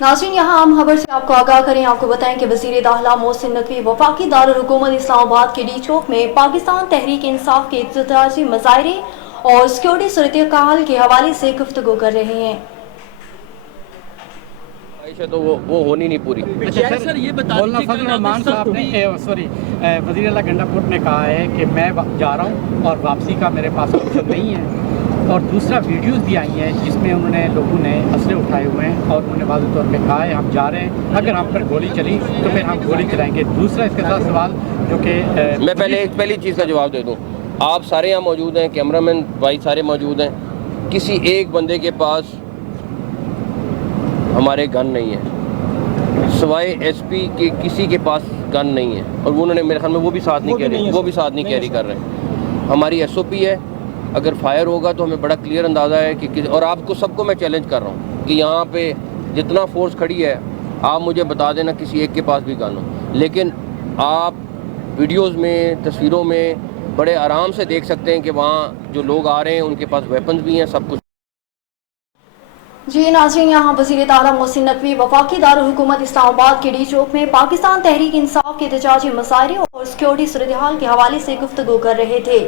नाज़रीन, यहाँ आम खबर से आपको आगाह करें। आपको बताएं कि वज़ीर दाखिला मोहसिन नकवी वफाकी दारुल-हुकूमत इस्लामाबाद के डी चौक में पाकिस्तान तहरीक इंसाफ के इख्तिजाजी मुजाहरे और सिक्योरिटी सूरत-ए-हाल के हवाले से गुफ्तगू कर रहे हैं। तो वो होनी नहीं पूरी। अच्छा सर, ये मौलाना फजल रहमान साहब ने वज़ीर आला गंडापुर ने कहा है कि मैं जा रहा हूँ और वापसी का मेरे पास ऑप्शन नहीं है। और दूसरा वीडियोस भी आई हैं जिसमें उन्होंने लोगों ने असले उठाए हुए हैं और उन्होंने वाज़ेह तौर पे कहा है हम जा रहे हैं, अगर हम पर गोली चली तो फिर हम गोली चलाएंगे। दूसरा इसके साथ सवाल जो कि मैं पहली चीज़ का जवाब दे दूँ। आप सारे यहाँ मौजूद हैं, कैमरामैन भाई सारे मौजूद हैं, किसी एक बंदे के पास हमारे गन नहीं है, सिवाय एसपी के किसी के पास गन नहीं है। और वो उन्होंने मेरे ख्याल में वो भी साथ नहीं कैरी कर रहे। हमारी एसओपी है, अगर फायर होगा तो हमें बड़ा क्लियर अंदाज़ा है कि और आपको सबको मैं चैलेंज कर रहा हूँ कि यहाँ पे जितना फोर्स खड़ी है आप मुझे बता देना किसी एक के पास भी गन हो। लेकिन आप वीडियोस में, तस्वीरों में बड़े आराम से देख सकते हैं कि वहाँ जो लोग आ रहे हैं उनके पास वेपन्स भी हैं, सब कुछ। जी नाज़रीन, यहाँ वज़ीर दाखिला मोहसिन नकवी वफाकी दारुल-हुकूमत इस्लामाबाद के डी चौक में पाकिस्तान तहरीक इंसाफ के इख्तिजाजी मुजाहरे और सिक्योरिटी सूरत-ए-हाल के हवाले से गुफ्तगू कर रहे थे।